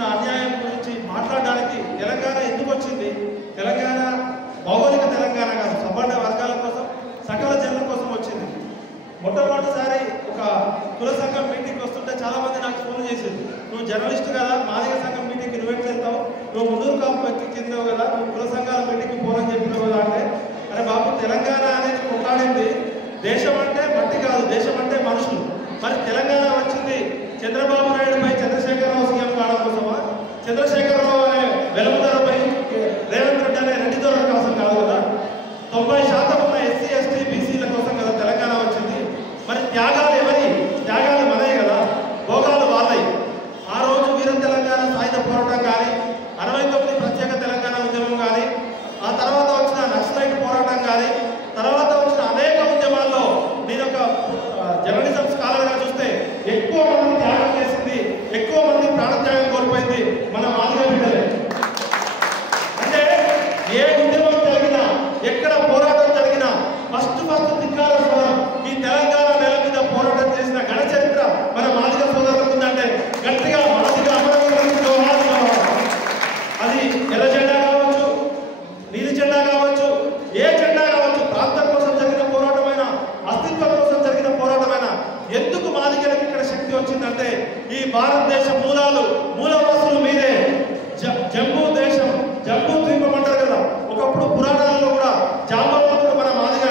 జరుగుతున్న అన్యాయం గురించి మాట్లాడడానికి తెలంగాణ ఎందుకు వచ్చింది? తెలంగాణ భౌగోళిక తెలంగాణ కాదు, సబ్బండ వర్గాల కోసం, సకల జనుల కోసం వచ్చింది. మొట్టమొదటిసారి ఒక కుల సంఘం మీటింగ్కి వస్తుంటే చాలా మంది నాకు ఫోన్ చేసేది, నువ్వు జర్నలిస్ట్ కదా, మాదిగ సంఘం మీటింగ్కి నువ్వేం చేస్తావు, నువ్వు ముందు కాపు వ్యక్తి చెందావు కదా, నువ్వు కుల సంఘాల మీటింగ్కి పోనని చెప్పినావు కదా అంటే, అరే బాబు తెలంగాణ అనేది కొట్లాడింది దేశం అంటే మట్టి కాదు, దేశం అంటే మనుషులు. మరి తెలంగాణ వచ్చింది చంద్రబాబు నాయుడుపై చంద్రశేఖరరావు సీఎం కావడం కోసమా, చంద్రశేఖరరావు అనే వెలుగుదరపై రేవంత్ రెడ్డి అనే రెడ్డి దొరల కోసం కాదు కదా, 90% ఉన్న ఎస్సీ ఎస్టీ బీసీల కోసం కదా తెలంగాణ వచ్చింది. మరి త్యాగాలు ఎవరి? త్యాగాలు మనయే కదా, భోగాలు వాళ్ళయి. ఆ రోజు వీర తెలంగాణ సాయుధ పోరాటం కానీ, 69 ప్రత్యేక తెలంగాణ ఉద్యమం కానీ, ఆ తర్వాత వచ్చిన నక్సలైట్ పోరాటం కానీ, తర్వాత వచ్చిన అనేక ఉద్యమాల్లో నేను ఒక జర్నలిజం స్కాలర్గా చూస్తే ఎక్కువ మంది త్యాగం చేసింది, ఎక్కువ మంది ప్రాణత్యాగం కోల్పోయింది మన మాదిగ బిడ్డలే. అంటే ఏ ఉద్యమం జరిగినా, ఎక్కడ పోరాటం జరిగినా ఫస్ట్ దిక్కాల స్వరం ఈ తెలంగాణ నేల మీద పోరాటం చేసిన ఘన చరిత్ర మన మాదిగ సోదరులకు ఉందంటే గట్టిగా మాదిగ అమరవీరులకు జోహార్. అది ఎర్ర జెండా కావచ్చు, నీలి జెండా కావచ్చు, ఏ జెండా కావచ్చు, ప్రాంతం కోసం జరిగిన పోరాటమైన, అస్తిత్వం కోసం జరిగిన పోరాటమైన, ఎందుకు మాదిగలకు ఇక్కడ శక్తి వచ్చిందంటే ఈ భారతదేశ మూలవాసులు మీరే. జమ్మూ దేశం, జమ్మూ ద్వీపం అంటారు కదా, ఒకప్పుడు పురాణాలలో కూడా జాంబవంతుడు మన మాదిగ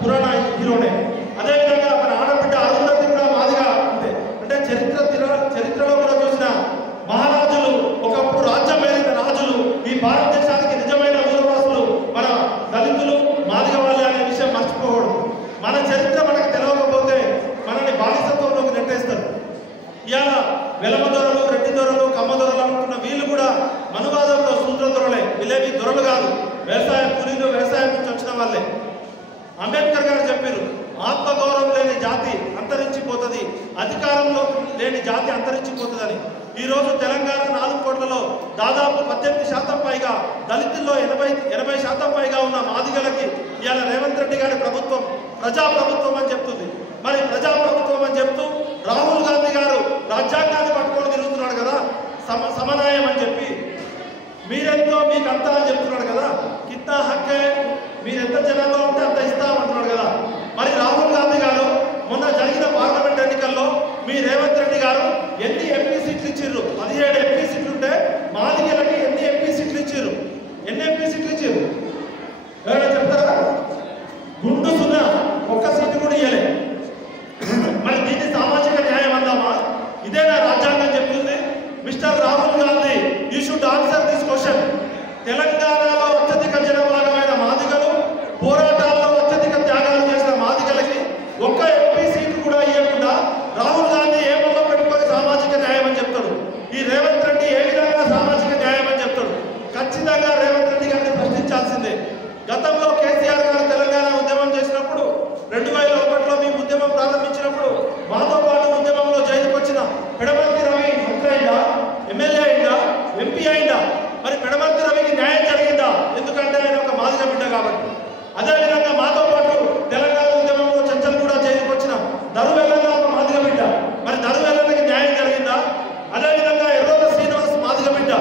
పురాణ హీరోనే. అదేవిధంగా మన ఆడబిడ్డ అరుంధతి కూడా మాదిగ అంతే. అంటే చరిత్రలో కూడా చూసిన మహారాజులు, ఒకప్పుడు రాజ్యం ఏలిన రాజులు, ఈ భారతదేశానికి నిజమైన మూలవాసులు మన దళితులు, మాదిగ వాళ్ళే అనే విషయం మర్చిపోకూడదు. మన చరిత్ర మనకు తెలియకపోతే మనల్ని బానిసత్వంలోకి నెట్టేస్తారు. ఇవాళ వెలమ దొరలు, రెడ్డి దొరలు, కమ్మ దొరలు అనుకున్న వీళ్ళు కూడా మనువాదంలో శూద్ర దొరలే. వీళ్ళేమి దొరలు కాదు, వ్యవసాయ కూలీలు, వ్యవసాయం నుంచి వచ్చిన వాళ్ళే. అంబేద్కర్ గారు చెప్పారు, ఆత్మగౌరవం లేని జాతి అంతరించిపోతుంది, అధికారంలో లేని జాతి అంతరించిపోతుందని. ఈరోజు తెలంగాణ 4 కోట్లలో దాదాపు 18% పైగా, దళితుల్లో 80% పైగా ఉన్న మాదిగలకి ఇవాళ రేవంత్ రెడ్డి గారి ప్రభుత్వం ప్రజాప్రభుత్వం అని చెప్తుంది. మరి ప్రజాప్రభుత్వం అని చెప్తూ రాహుల్ గాంధీ గారు రాజ్యాంగాన్ని పట్టుకొని తిరుగుతున్నాడు కదా, సమన్వయం అని చెప్పి, మీరెంతో మీకంతా అని చెప్తున్నాడు కదా, కిత్తా హక్కే, మీరెంత జనాభా ఉంటే అంత ఇస్తామంటున్నాడు కదా. మరి రాహుల్ గాంధీ గారు మొన్న జరిగిన పార్లమెంట్ ఎన్నికల్లో మీ రేవంత్ రెడ్డి గారు ఎన్ని ఎంపీ సీట్లు ఇచ్చిర్రు? 17 ఎంపీ సీట్లు ఉంటే మాదిగలకి ఎన్ని ఎంపీ సీట్లు ఇచ్చిర్రు? ఎన్ని ఎంపీ సీట్లు ఇచ్చిర్రు ఎవరైనా చెప్తారా? గుండు సున్నా, ఒక్క సీటు కూడా ఇవ్వలే. మరి దీన్ని సామాజిక న్యాయం అందామా? ఇదేనా రాజ్యాంగం చెప్తుంది? Mister Rahul Gandhi, you should answer this question. తెలంగాణలో అత్యధిక జనభాగమైన మాదిగలు, పోరాటాల్లో అత్యధిక త్యాగాలు చేసిన మాదిగలకి ఒక్క ఎంపీ సీటు కూడా ఇవ్వకుండా రాహుల్ గాంధీ ఏ మొక్క పెట్టుకొని సామాజిక న్యాయం అని చెప్తాడు? ఈ రేవంత్ రెడ్డి ఏ విధంగా సామాజిక న్యాయం అని చెప్తాడు? ఖచ్చితంగా రేవంత్ రెడ్డి గారిని ప్రశ్నించాల్సిందే. గతంలో కేసీఆర్ గారు తెలంగాణ ఉద్యమం చేసినప్పుడు, 2001లో మీ ఉద్యమం ప్రారంభించినప్పుడు మాతో పాటు ఉద్యమంలో జైలుకు వచ్చిన పెడమర్తి రవి మంత్రి అయిందా, ఎమ్మెల్యే అయిందా, ఎంపీ అయిందా? మరి పెడమర్తి రవికి న్యాయం జరిగిందా? ఎందుకంటే ఆయన ఒక మాదిగ బిడ్డ కాబట్టి. అదేవిధంగా మాతో పాటు తెలంగాణ ఉద్యమంలో చర్చలు కూడా జైలుకు వచ్చిన దరువెల్లగా ఒక మాదిగ బిడ్డ, మరి దరువెల్లకి న్యాయం జరిగిందా? అదేవిధంగా ఎర్రోల శ్రీనివాస్ మాదిగ బిడ్డ.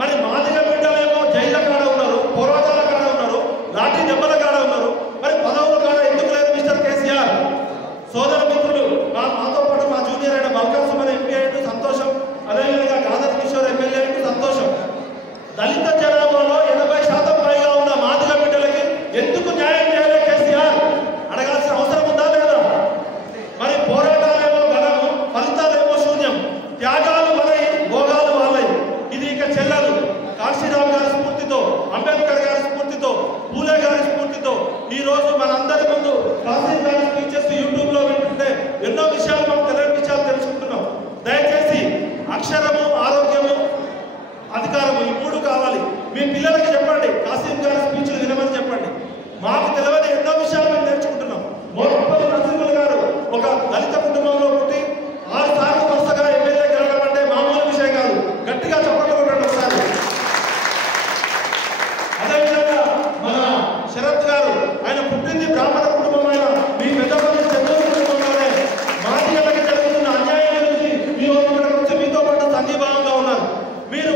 మరి మాదిగ బిడ్డలేమో జైళ్ళ కాడ ఉన్నారు, పోరాటాల కాడ ఉన్నారు, లాఠీ దెబ్బల కాడ ఉన్నారు, మరి పదవుల కాడ ఎందుకు లేదు మిస్టర్ కేసీఆర్? సోదర మిత్రులు, మాతో పాటు మా జూనియర్ అయిన మల్కాన్ సుమన్ ఎంపీ అయ్యిండు, సంతోషం. అదేవిధంగా గాదర్ కిషోర్ ఎమ్మెల్యే అయ్యిండు, సంతోషం. దళిత జనాభాలో 80% పైగా ఉన్న మాదిగ బిడ్డలకి ఎందుకు న్యాయం చేయాలి కేసీఆర్? అడగాల్సిన అవసరం ఉందా లేదా? మరి పోరాటాలేమో ఘనము, ఫలితాలేమో శూన్యం. త్యాగాలు మనయి, భోగాలు వాళ్ళయి. ఇది ఇక చెల్లదు. కాశీరావు గారి స్ఫూర్తితో, అంబేద్కర్ గారి స్ఫూర్తితో, పూలే గారి స్ఫూర్తితో ఈ రోజు మనందరి ముందు కాశీ గారి స్పీచెస్ యూట్యూబ్లో వింటుంటే ఎన్నో విషయాలు, మనం తెలియని విషయాలు తెలుసుకుంటున్నాం. దయచేసి అక్షరము, ఆరోగ్యము, అధికారము, ఈ 3 కావాలి. మీ పిల్లలకి చెప్పండి, కాశీం గారి స్పీచ్లు వినమని చెప్పండి. మాకు తెలియని ఎన్నో విషయాలు మేము నేర్చుకుంటున్నాం. మోత్పల్లి నరసింహులు గారు ఒక దళిత కుటుంబంలో పుట్టి 6 సార్లు వరుసగా ఎమ్మెల్యే గెలవడం అంటే మామూలు విషయం కాదు. గట్టిగా చెప్పండి ఒకసారి. అదేవిధంగా మన శరత్ గారు, ఆయన పుట్టింది బ్రాహ్మణ కుటుంబమైన మీ పెద్దపల్లి చంద్రబాబు కుటుంబంలోనే. మాదిగలకి జరుగుతున్న అన్యాయం గురించి మీ ఇక్కడికి వచ్చి మీతో పాటు సంఘీభావంగా ఉన్నారు. మీరు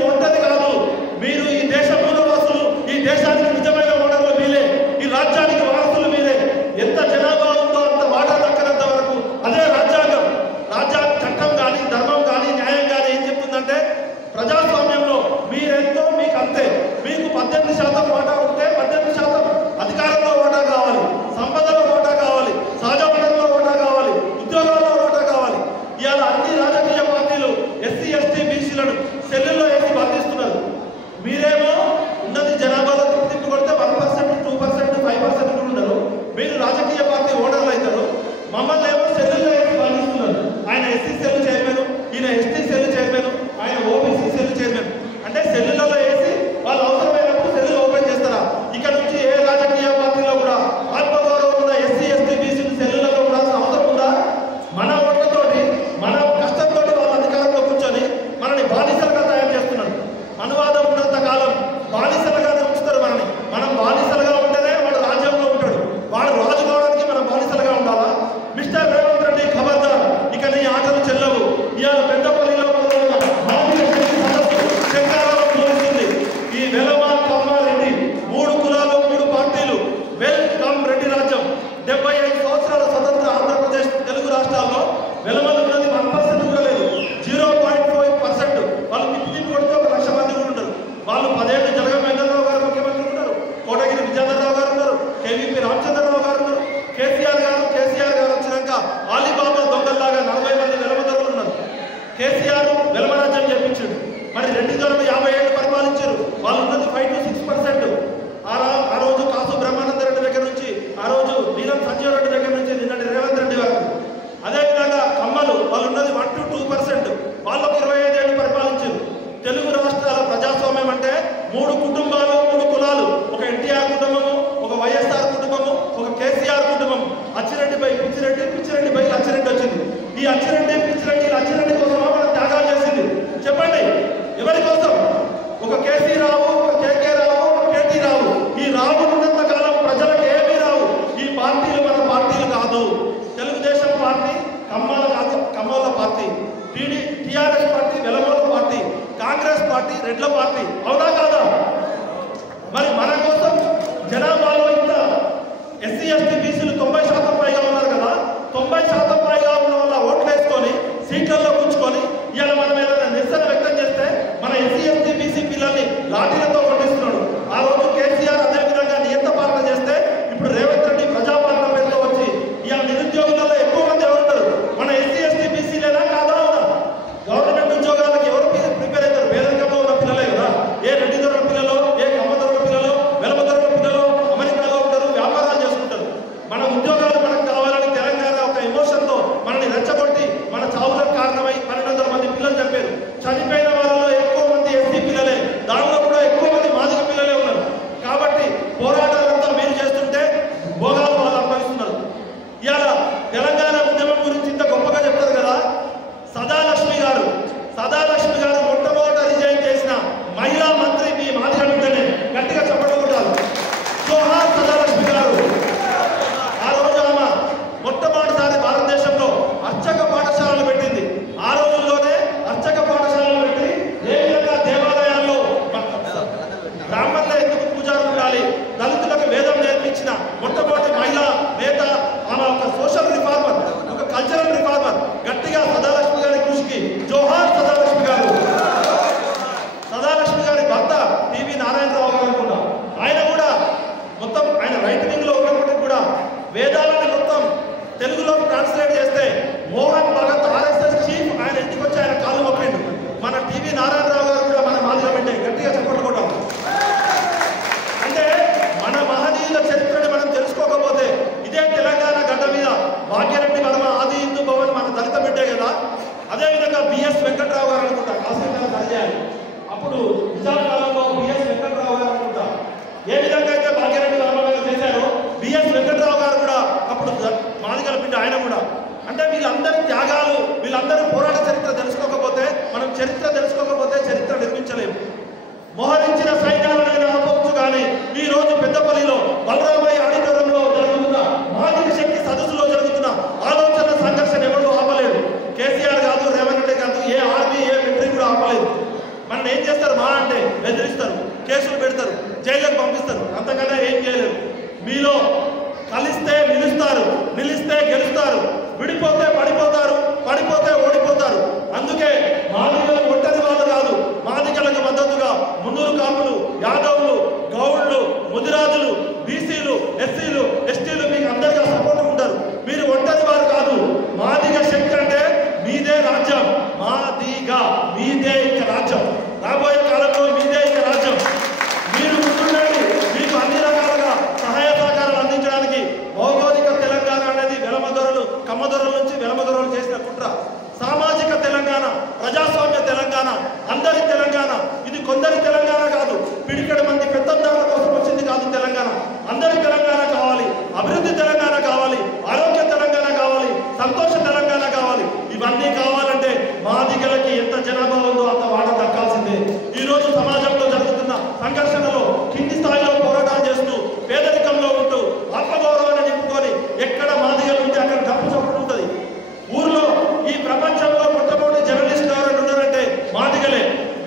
రెడ్డి దొరలు 50 ఏళ్ళు పరిపాలించారు. వాళ్ళు ఉన్నది 5 to 6%. ఆ రోజు కాసు బ్రహ్మానంద రెడ్డి దగ్గర నుంచి, ఆ రోజు నీలం సంజీవ్ రెడ్డి దగ్గర నుంచి నిన్నటి రేవంత్ రెడ్డి వరకు. అదేవిధంగా కమ్మలు వాళ్ళు ఉన్నది 1 to 2%. వాళ్ళకు 25 ఏళ్ళు పరిపాలించారు. తెలుగు రాష్ట్రాల ప్రజాస్వామ్యం అంటే 3 కుటుంబాలు, 3 కులాలు. ఒక ఎన్టీఆర్ కుటుంబము, ఒక వైఎస్ఆర్ కుటుంబము, ఒక కేసీఆర్ కుటుంబం. అచ్చిరెడ్డి బై పిచ్చిరెడ్డి, పిచ్చిరెడ్డి బై అచ్చిరెడ్డి వచ్చింది. ఈ అచ్చిరెడ్డి పిచ్చిరెడ్డి లచ్చిరెడ్డి కోసం మనం త్యాగాలు చేసింది. చెప్పండి ఎవరి కోసం? ఒక కేసీ రావు, ఒక కేకే రావు, ఒక కేటీ రావు. ఈ రావు ఉన్నంత కాలం ప్రజలకు ఏమీ రావు. ఈ పార్టీలు మన పార్టీలు కాదు. తెలుగుదేశం పార్టీ కమ్మల పార్టీ, టీఆర్ఎస్ పార్టీ వెలమల పార్టీ, కాంగ్రెస్ పార్టీ రెడ్ల పార్టీ. అవునా కాదా? మరి మన కోసం జనాభాలో ఇంత ఎస్సీ ఎస్టీ బీసీలు 90% పైగా ఉన్నారు కదా. 90% పైగా ఉన్న వాళ్ళ ఓట్లు వేసుకొని సీట్లలో కూర్చుకొని ఇవాళ మనం ఏదైనా నిరసన వ్యక్తం చేస్తే మన ఎస్సీ ఎస్టీ బీసీ పిల్లల్ని లాఠీలతో కొట్టిస్తున్నాడు. ఆ రోజు కేసీఆర్ అదే విధంగా నియంత పాలన చేస్తే ఇప్పుడు రేవంత్ రెడ్డి ప్రజాపాలన పేరుతో వచ్చి ఇవాళ నిరుద్యోగులలో ఎక్కువ మంది ఎవరుంటారు? మన ఎస్సీ ఎస్టీ బీసీలేనా కాదా? గవర్నమెంట్ ఉద్యోగాలకు ఎవరు ప్రిపేర్ అవుతారు? పేదరికంలో ఉన్న పిల్లలే కదా. ఏ రెడ్డి దొరల పిల్లలు, ఏ కమ్మ దొరల పిల్లలు, వెలమ దొరల పిల్లలు అమెరికాలో ఉంటారు, వ్యాపారాలు చేసుకుంటారు. మన ఉద్యోగాలు మనకు కావాలని తెలంగాణ ఒక ఎమోషన్తో మనల్ని రెచ్చగొట్టి మన చావులకు కారణమై 1200 మంది పిల్లలు చంపారు. చనిపోయిన వాళ్ళలో ఎక్కువ మంది ఎస్సీ పిల్లలే, దానిలో కూడా ఎక్కువ మంది మాదిగ పిల్లలే ఉన్నారు. కాబట్టి పోరాటాలంతా మీరు చేస్తుంటే భోగాలు వాళ్ళు అనుభవిస్తున్నారు. ఇవాళ తెలంగాణ ఉద్యమం గురించి ఇంత గొప్పగా చెప్తారు కదా. సదాలక్ష్మి గారు మొట్టమొదట రిజైన్ చేసిన మహిళా మంత్రి మీ మాదిగ బిడ్డనే. గట్టిగా చెప్పడం కొట్టాలి. జోహార్ సదాలక్ష్మి గారు. ఆ రోజు ఆమె మొట్టమొదటిసారి భారతదేశంలో అర్చక పాఠశాలలు పెట్టింది. ఆ రోజుల్లోనే అర్చక పాఠశాలలు పెట్టి ఏ విధంగా దేవాలయాల్లో బ్రాహ్మణులు ఎందుకు పూజారు ఉండాలి, దళితులకు వేదం నేర్పించిన మొట్టమొదటి మహిళా నేత ఆమె. ఒక సోషల్ రిఫార్మర్, ఒక కల్చరల్ రిఫార్మర్. గట్టిగా సదాలక్ష్మి గారి కృషికి జోహార్ సదాలక్ష్మి గారు. సదాలక్ష్మి గారి భర్త టీవీ నారాయణరావు గారు అనుకున్నా, ఆయన కూడా మొత్తం ఆయన రైట్ వింగ్ లో ఉన్నప్పటికీ కూడా వేదాలను మొత్తం తెలుగులో ట్రాన్స్లేట్ చేస్తే మోహన్ భగత్ ఆర్ఎస్ఎస్ చీఫ్ ఆయన ఇంటికి వచ్చి ఆయన కాలు మొక్కిండు. మన టీవీ నారాయణరావు గారు కూడా మన మాదిగా పెట్టే. గట్టిగా చెప్పట్టుకుంటాం. అంటే మన మహనీయుల చరిత్రని మనం తెలుసుకోకపోతే ఇదే తెలంగాణ గడ్డ మీద భాగ్యరెడ్డి వర్మ ఆది హిందూ భవన్ మన దళిత బిడ్డే కదా. అదేవిధంగా బిఎస్ వెంకట్రావు గారు అనుకుంటా, కాసేపు సరిచేయాలి. అప్పుడు నిజాం కాలంలో బిఎస్ వెంకట్రావు గారు అనుకుంటా ఏ విధంగా అయితే భాగ్యరెడ్డి వర్మ గారు చేశారో బిఎస్ వెంకట్రావు గారు కూడా అప్పుడు మాదిగల బిడ్డ ఆయన కూడా. అంటే వీళ్ళందరి త్యాగాలు, వీళ్ళందరూ పోరాట చరిత్ర తెలుసుకోకపోతే, మనం చరిత్ర తెలుసుకోకపోతే చరిత్ర నిర్మించలేము. మోహరించిన సైన్యాలనైనా ఆపవచ్చు కానీ ఈ రోజు పెద్దపల్లిలో బలరామయ్య ఆడిటోరియంలో జరుగుతున్న మాదిగ శక్తి సదస్సులో జరుగుతున్న ఆలోచన సంఘర్షణ ఎవరు ఆపలేడు. కేసీఆర్ కాదు, రేవంత్ రెడ్డి కాదు, ఏ ఆర్మీ ఏ మిలిటరీ కూడా ఆపలేదు. మనం ఏం చేస్తారు? మా అంటే బెదిరిస్తారు, కేసులు పెడతారు, జైలుకు పంపిస్తారు. అంతకన్నా ఏం చేయలేరు. మీలో కలిస్తే నిలుస్తారు, నిలిస్తే గెలుస్తారు, విడిపోతే పడిపోతారు, పడిపోతే ఓడిపోతారు. అందుకే మాదిగలు ఒంటరి వాళ్ళు కాదు. మాదిగలకు మద్దతుగా మున్నూరు కాపులు, యాదవులు, గౌళ్ళు, ముదిరాజులు, బీసీలు, ఎస్సీలు, ఎస్టీలు మీకు అందరిగా సపోర్ట్ ఉంటారు. మీరు ఒంటరి వారు కాదు. మాదిగ శక్తి అంటే మీదే రాజ్యం. మాదిగా మీదే ఇక రాజ్యం. రాబోయే కాలంలో మీదే ఇక రాజ్యం. మీరు ముందుండండి. మీకు అన్ని రకాలుగా సహాయ సహకారాలు అందించడానికి భౌగోళిక తెలంగాణ అనేది వెలమదొరలు, కమ్మదొరల నుంచి వెలమదొరలు చేసిన కుట్ర. సామాజిక తెలంగాణ, ప్రజాస్వామ్య తెలంగాణ, అందరి తెలంగాణ. ఇది కొందరి తెలంగాణ కాదు, పిడికెడు మంది పెద్దందాల కోసం వచ్చింది కాదు తెలంగాణ. అందరి తెలంగాణ కావాలి, అభివృద్ధి తెలంగాణ కావాలి, ఆరోగ్య తెలంగాణ కావాలి, సంతోష తెలంగాణ కావాలి. ఇవన్నీ కావాలంటే మాదిగలకి ఎంత జనాభా ఉందో అంత వాట దక్కాల్సిందే. ఈ రోజు సమాజంలో జరుగుతున్న సంఘర్షణలో కింది స్థాయిలో పోరాటం చేస్తూ పేదరికంలో ఉంటూ ఆత్మగౌరవాన్ని నింపుకొని ఎక్కడ మాదిగలు ఉంటే అక్కడ డప్పు చప్పుడు ఉంటుంది. ఊర్లో ఈ ప్రపంచంలో మొట్టమొదటి జర్నలిస్ట్ ఎవరైనా ఉన్నారంటే మాదిగలే.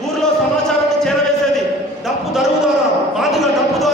ఊర్లో సమాచారాన్ని చేరవేసేది డప్పు దరువు ద్వారా, మాదిగ డప్పు ద్వారా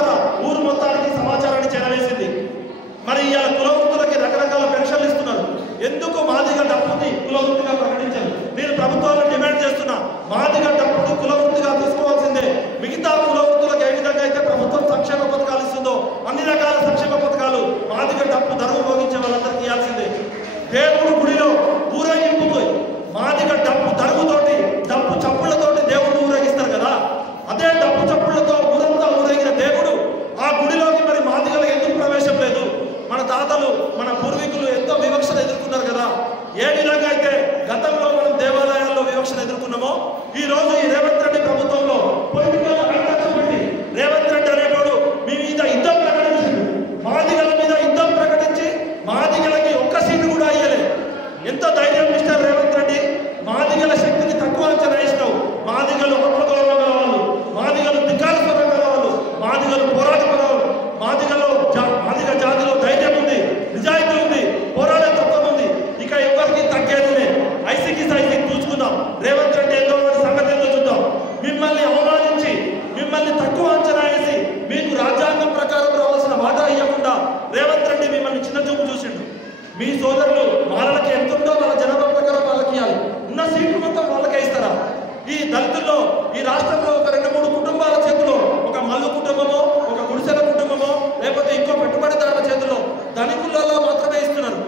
దళితుల్లో ఈ రాష్ట్రంలో ఒక 2-3 కుటుంబాల చేతిలో, ఒక మల్లు కుటుంబమో, ఒక గుడిసెల కుటుంబమో, లేకపోతే ఇంకో పెట్టుబడిదారుల చేతిలో, ధనికులలో మాత్రమే ఇస్తున్నారు.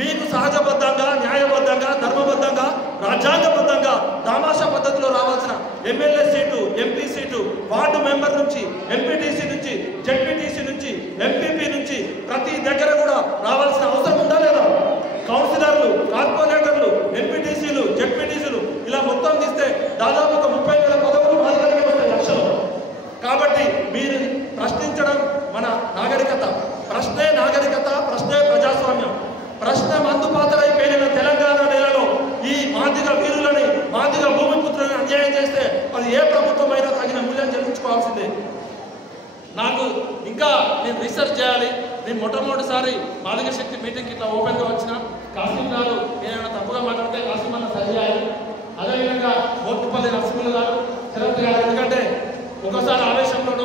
మీకు సహజబద్ధంగా, న్యాయబద్ధంగా, ధర్మబద్ధంగా, రాజ్యాంగబద్ధంగా దామాషా పద్ధతిలో రావాల్సిన MLA seat, MP seat, ward member నుంచి, ఎంపీటీసీ నుంచి, జెడ్పీటీసీ నుంచి, ఎంపీపీ నుంచి ప్రతి దగ్గర కూడా రావాల్సిన అవసరం ఉందా లేదా? కౌన్సిలర్లు, కార్పొరేటర్లు, ఎంపీటీసీలు, జెడ్పీటీసీలు ఇలా మొత్తం తీస్తే దాదాపు ఒక 30,000 పదవులు మాదిరిగానే ఉంటాయి, లక్షలు. కాబట్టి మీరు ప్రశ్నించడం మన నాగరికత. ప్రశ్నే నాగరికత, ప్రశ్నే ప్రజాస్వామ్యం. ప్రశ్న మందుపాత్రైపోయిన తెలంగాణ నేలలో ఈ మాదిగ వీరులని, మాదిగ భూమిపుత్రులని అన్యాయం చేస్తే అది ఏ ప్రభుత్వం అయినా తగిన మూల్యం చెల్లించుకోవాల్సిందే. నాకు ఇంకా నేను రీసెర్చ్ చేయాలి. నేను మొట్టమొదటిసారి మాదిగ శక్తి మీటింగ్కి ఇట్లా ఓపెన్గా వచ్చిన కాసిం గారు ఏమైనా తప్పుగా మాట్లాడితే కాసిం అన్న సరి చేయాలి. అదేవిధంగా మోత్కుపల్లి నరసింహులు గారు, శరత్ గారు, ఎందుకంటే ఒకసారి ఆవేశంలో